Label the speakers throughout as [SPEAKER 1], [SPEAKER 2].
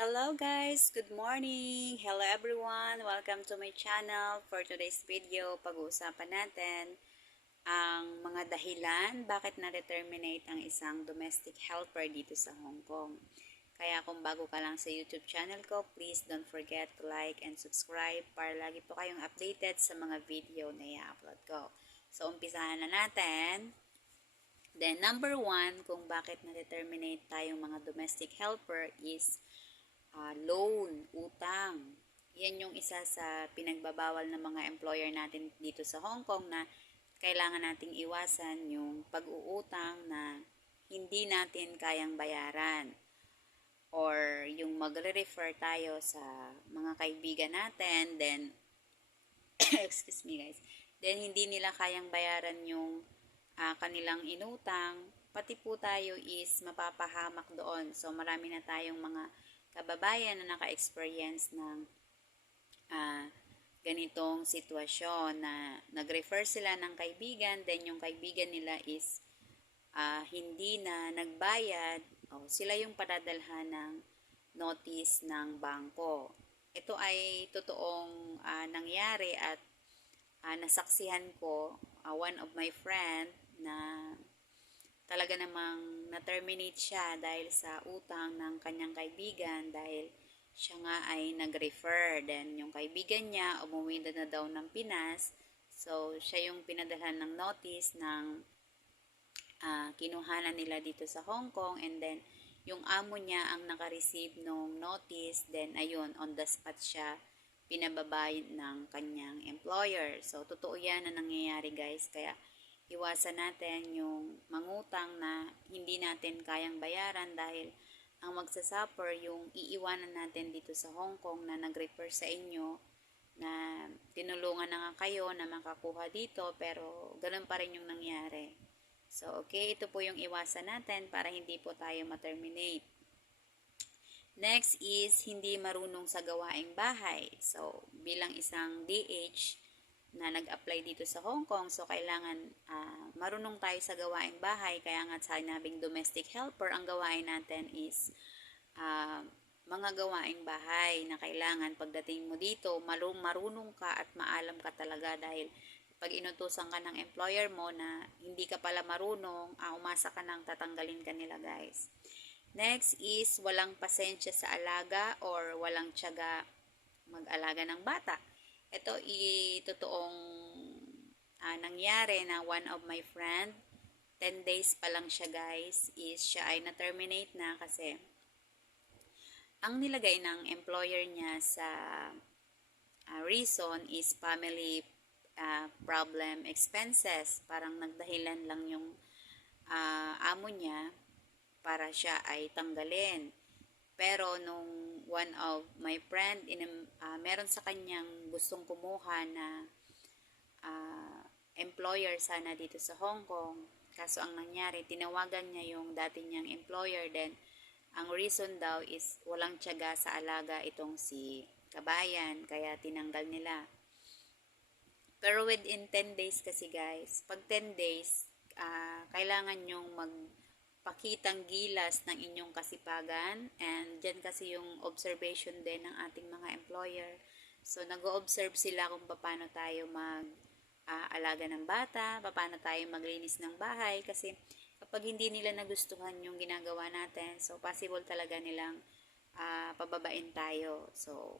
[SPEAKER 1] Hello guys! Good morning! Hello everyone! Welcome to my channel. For today's video, pag-uusapan natin ang mga dahilan bakit na-determinate ang isang domestic helper dito sa Hong Kong. Kaya kung bago ka lang sa YouTube channel ko, please don't forget to like and subscribe para lagi po kayong updated sa mga video na i-upload ko. So, umpisahan na natin. Then, number one, kung bakit na-determinate tayong mga domestic helper is uh, loan, utang. Yan yung isa sa pinagbabawal ng mga employer natin dito sa Hong Kong na kailangan nating iwasan yung pag-uutang na hindi natin kayang bayaran. Or yung magre-refer tayo sa mga kaibigan natin then excuse me guys. Then hindi nila kayang bayaran yung uh, kanilang inutang. Pati po tayo is mapapahamak doon. So marami na tayong mga kababayan na naka-experience ng uh, ganitong sitwasyon na nag-refer sila ng kaibigan, then yung kaibigan nila is uh, hindi na nagbayad, o sila yung padadalhan ng notice ng bangko. Ito ay totoong uh, nangyari at uh, nasaksihan ko, uh, one of my friend na talaga namang na-terminate siya dahil sa utang ng kanyang kaibigan dahil siya nga ay nag-refer. Then, yung kaibigan niya, umuwi na, na daw ng Pinas. So, siya yung pinadalhan ng notice ng uh, kinuhanan nila dito sa Hong Kong. And then, yung amo niya ang naka-receive ng notice. Then, ayun, on the spot siya pinababayad ng kanyang employer. So, totoo yan na nangyayari guys. Kaya, iwasan natin yung mangutang na hindi natin kayang bayaran dahil ang magsasuffer yung iiwanan natin dito sa Hong Kong na nag-refer sa inyo na tinulungan na nga kayo na makakuha dito pero ganun pa rin yung nangyari. So, okay, ito po yung iwasan natin para hindi po tayo ma-terminate. Next is hindi marunong sa gawaing bahay. So, bilang isang DH, na nag-apply dito sa Hong Kong. So, kailangan uh, marunong tayo sa gawaing bahay. Kaya nga sinabing domestic helper, ang gawain natin is uh, mga gawaing bahay na kailangan pagdating mo dito, marunong, marunong ka at maalam ka talaga dahil pag inutusan ka ng employer mo na hindi ka pala marunong, uh, umasa ka nang tatanggalin ka nila guys. Next is walang pasensya sa alaga or walang tiyaga mag-alaga ng bata. Ito itotoong uh, nangyari na one of my friend, 10 days pa lang siya guys, is siya ay na-terminate na kasi ang nilagay ng employer niya sa uh, reason is family uh, problem expenses. Parang nagdahilan lang yung uh, amo niya para siya ay tanggalin. Pero nung one of my friend, in, uh, meron sa kanyang gustong kumuha na uh, employer sana dito sa Hong Kong. Kaso ang nangyari, tinawagan niya yung dati niyang employer then ang reason daw is walang tiyaga sa alaga itong si kabayan kaya tinanggal nila. Pero within 10 days kasi guys, pag 10 days, uh, kailangan nyong mag pakitang gilas ng inyong kasipagan and dyan kasi yung observation din ng ating mga employer. So, nag-observe sila kung paano tayo mag uh, alaga ng bata, paano tayo maglinis ng bahay kasi kapag hindi nila nagustuhan yung ginagawa natin, so possible talaga nilang uh, pababain tayo. So,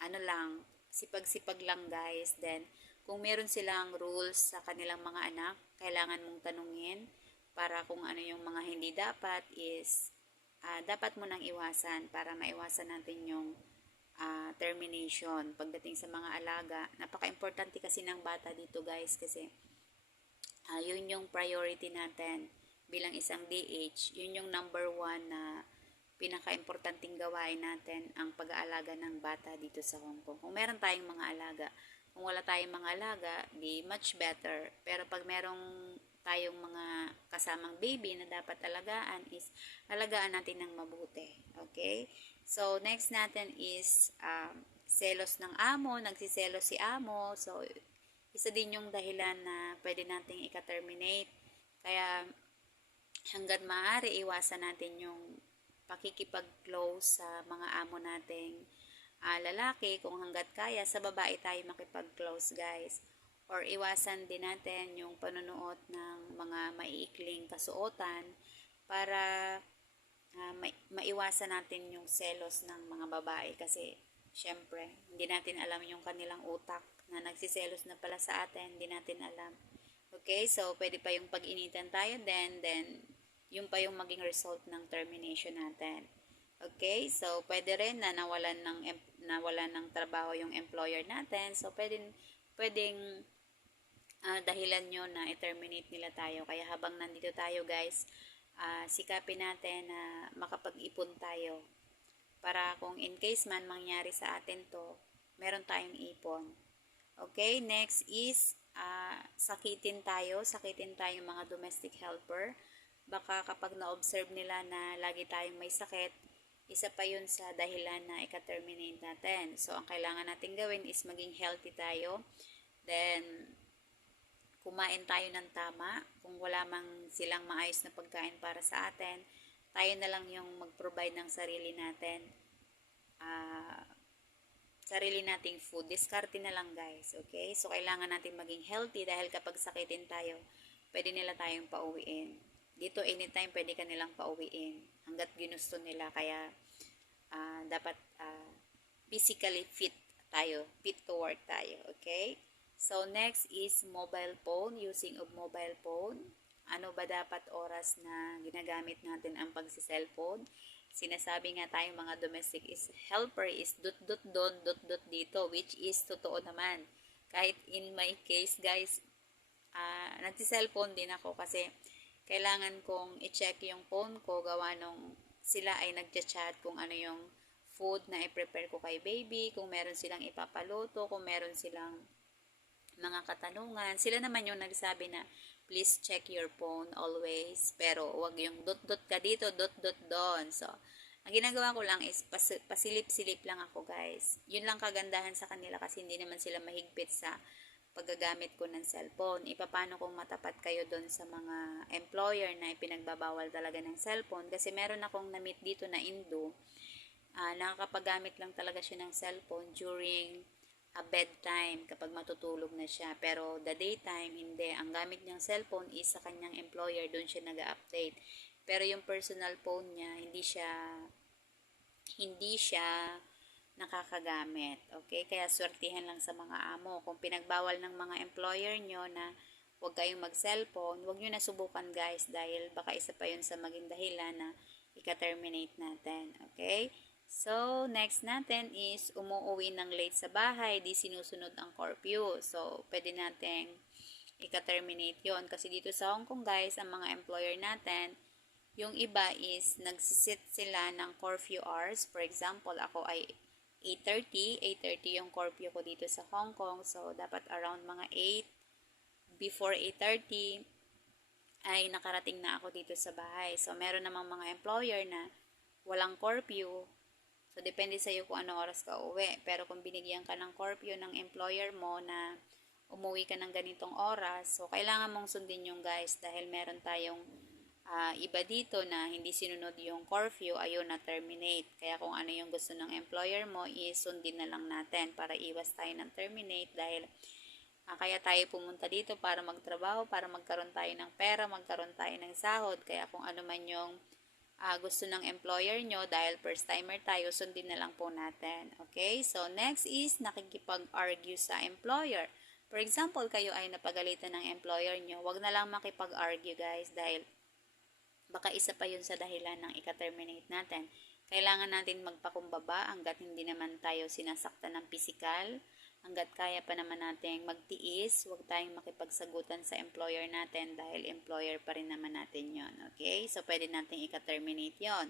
[SPEAKER 1] ano lang, sipag-sipag lang guys. Then, kung meron silang rules sa kanilang mga anak, kailangan mong tanungin para kung ano yung mga hindi dapat is uh, dapat mo nang iwasan para maiwasan natin yung uh, termination pagdating sa mga alaga. Napaka-importante kasi ng bata dito guys kasi uh, yun yung priority natin bilang isang DH. Yun yung number one na pinaka-importanting gawain natin ang pag-aalaga ng bata dito sa Hong Kong. Kung meron tayong mga alaga, kung wala tayong mga alaga, di much better. Pero pag merong tayong mga kasamang baby na dapat alagaan is alagaan natin ng mabuti. Okay? So, next natin is um, selos ng amo. Nagsiselos si amo. So, isa din yung dahilan na pwede nating ika-terminate. Kaya, hanggat maaari, iwasan natin yung pakikipag-close sa mga amo nating ah, lalaki kung hanggat kaya sa babae tayo makipag-close guys or iwasan din natin yung panunuot ng mga maiikling kasuotan para ah, ma- maiwasan natin yung selos ng mga babae kasi syempre hindi natin alam yung kanilang utak na nagsiselos na pala sa atin hindi natin alam. Okay? So pwede pa yung pag-initan tayo then then yung pa yung maging result ng termination natin. Okay? So pwede rin na nawalan ng nawalan ng trabaho yung employer natin. So pwedeng pwedeng ah, dahilan nyo na i-terminate nila tayo. Kaya habang nandito tayo guys, ah, sikapin natin na makapag-ipon tayo. Para kung in case man mangyari sa atin to, meron tayong ipon. Okay, next is ah, sakitin tayo. Sakitin tayo mga domestic helper. Baka kapag na-observe nila na lagi tayong may sakit, isa pa yun sa dahilan na ika-terminate natin. So, ang kailangan natin gawin is maging healthy tayo. Then, kumain tayo ng tama. Kung wala mang silang maayos na pagkain para sa atin, tayo na lang yung mag-provide ng sarili natin. Ah, sarili nating food. Diskarte na lang guys, okay? So, kailangan natin maging healthy dahil kapag sakitin tayo, pwede nila tayong pauwiin. Dito, anytime, pwede ka nilang pauwiin. Hanggat ginusto nila. Kaya, ah, dapat ah, physically fit tayo. Fit to work tayo, okay? So, next is mobile phone, using of mobile phone. Ano ba dapat oras na ginagamit natin ang pagsi-cellphone? Sinasabi nga tayong mga domestic is helper is dot dot don dot dot dito which is totoo naman. Kahit in my case guys, uh, nagsi-cellphone din ako kasi kailangan kong i-check yung phone ko gawa nung sila ay nagcha-chat kung ano yung food na i-prepare ko kay baby, kung meron silang ipapaluto, kung meron silang mga katanungan. Sila naman yung nagsabi na, please check your phone always. Pero, wag yung dot-dot ka dito, dot-dot doon. So, ang ginagawa ko lang is pas- pasilip-silip lang ako guys. Yun lang kagandahan sa kanila kasi hindi naman sila mahigpit sa paggagamit ko ng cellphone. Ipapano kung matapat kayo doon sa mga employer na ipinagbabawal talaga ng cellphone. Kasi meron akong na-meet dito na Indo. Uh, nakakapagamit lang talaga siya ng cellphone during a bedtime kapag matutulog na siya. Pero the daytime, hindi. Ang gamit niyang cellphone is sa kanyang employer, doon siya nag-update. Pero yung personal phone niya, hindi siya hindi siya nakakagamit. Okay? Kaya swertihan lang sa mga amo. Kung pinagbawal ng mga employer nyo na huwag kayong mag-cellphone, huwag nyo na subukan guys dahil baka isa pa yun sa maging dahilan na ika-terminate natin. Okay? So, next natin is umuuwi ng late sa bahay, di sinusunod ang curfew. So, pwede nating ika-terminate yon Kasi dito sa Hong Kong guys, ang mga employer natin, yung iba is nagsisit sila ng curfew hours. For example, ako ay 8.30. 8.30 yung curfew ko dito sa Hong Kong. So, dapat around mga 8, before 8.30, ay nakarating na ako dito sa bahay. So, meron namang mga employer na walang curfew, So, depende sa iyo kung anong oras ka uwi. Pero kung binigyan ka ng curfew ng employer mo na umuwi ka ng ganitong oras, so kailangan mong sundin yung guys dahil meron tayong uh, iba dito na hindi sinunod yung curfew, ayun na terminate. Kaya kung ano yung gusto ng employer mo, isundin na lang natin para iwas tayo ng terminate dahil uh, kaya tayo pumunta dito para magtrabaho, para magkaroon tayo ng pera, magkaroon tayo ng sahod. Kaya kung ano man yung uh, gusto ng employer nyo dahil first timer tayo, sundin na lang po natin. Okay? So, next is nakikipag-argue sa employer. For example, kayo ay napagalitan ng employer nyo, wag na lang makipag-argue guys dahil baka isa pa yun sa dahilan ng ika-terminate natin. Kailangan natin magpakumbaba hanggat hindi naman tayo sinasaktan ng physical hanggat kaya pa naman natin magtiis, huwag tayong makipagsagutan sa employer natin dahil employer pa rin naman natin yon Okay? So, pwede natin ika-terminate yon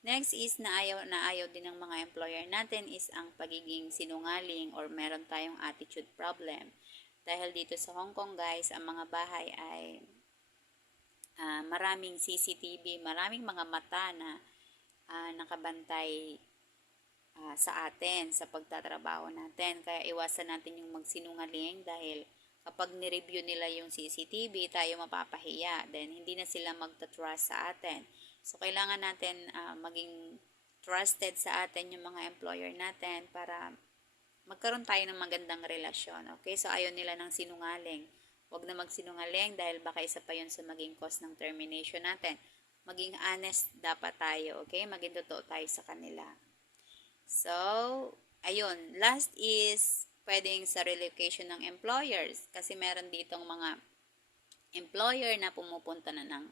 [SPEAKER 1] Next is na ayaw, na ayaw din ng mga employer natin is ang pagiging sinungaling or meron tayong attitude problem. Dahil dito sa Hong Kong guys, ang mga bahay ay uh, maraming CCTV, maraming mga mata na uh, nakabantay uh, sa atin, sa pagtatrabaho natin. Kaya iwasan natin yung magsinungaling dahil kapag ni-review nila yung CCTV, tayo mapapahiya. Then, hindi na sila magta-trust sa atin. So, kailangan natin ah, maging trusted sa atin yung mga employer natin para magkaroon tayo ng magandang relasyon. Okay? So, ayaw nila ng sinungaling. Huwag na magsinungaling dahil baka isa pa yun sa maging cause ng termination natin. Maging honest dapat tayo. Okay? Maging totoo tayo sa kanila. So, ayun. Last is pwedeng sa relocation ng employers. Kasi meron ditong mga employer na pumupunta na ng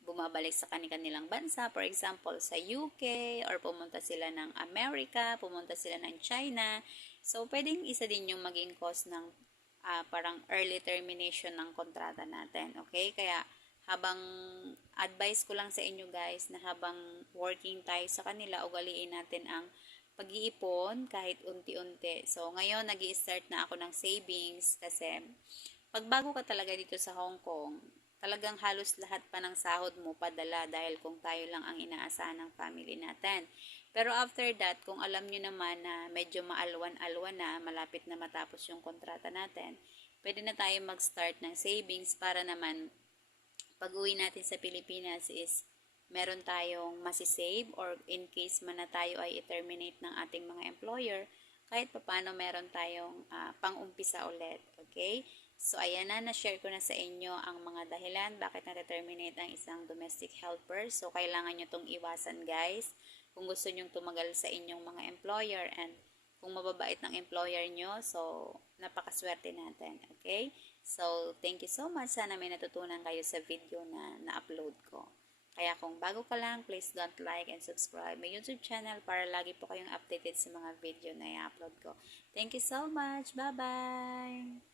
[SPEAKER 1] bumabalik sa kanilang bansa. For example, sa UK or pumunta sila ng America, pumunta sila ng China. So, pwedeng isa din yung maging cause ng ah, parang early termination ng kontrata natin. Okay? Kaya, habang advice ko lang sa inyo guys na habang working tayo sa kanila, ugaliin natin ang pag-iipon kahit unti-unti. So, ngayon, nag start na ako ng savings kasi pag bago ka talaga dito sa Hong Kong, talagang halos lahat pa ng sahod mo padala dahil kung tayo lang ang inaasahan ng family natin. Pero after that, kung alam nyo naman na medyo maalwan-alwan na, malapit na matapos yung kontrata natin, pwede na tayo mag-start ng savings para naman pag uwi natin sa Pilipinas is meron tayong masisave or in case man na tayo ay i-terminate ng ating mga employer, kahit papano meron tayong ah, pang-umpisa ulit. Okay? So, ayan na, na-share ko na sa inyo ang mga dahilan bakit na-terminate ang isang domestic helper. So, kailangan nyo itong iwasan, guys. Kung gusto nyong tumagal sa inyong mga employer and kung mababait ng employer nyo, so, napakaswerte natin. Okay? So, thank you so much. Sana may natutunan kayo sa video na na-upload ko. Kaya kung bago ka lang, please don't like and subscribe my YouTube channel para lagi po kayong updated sa mga video na i-upload ko. Thank you so much. Bye-bye!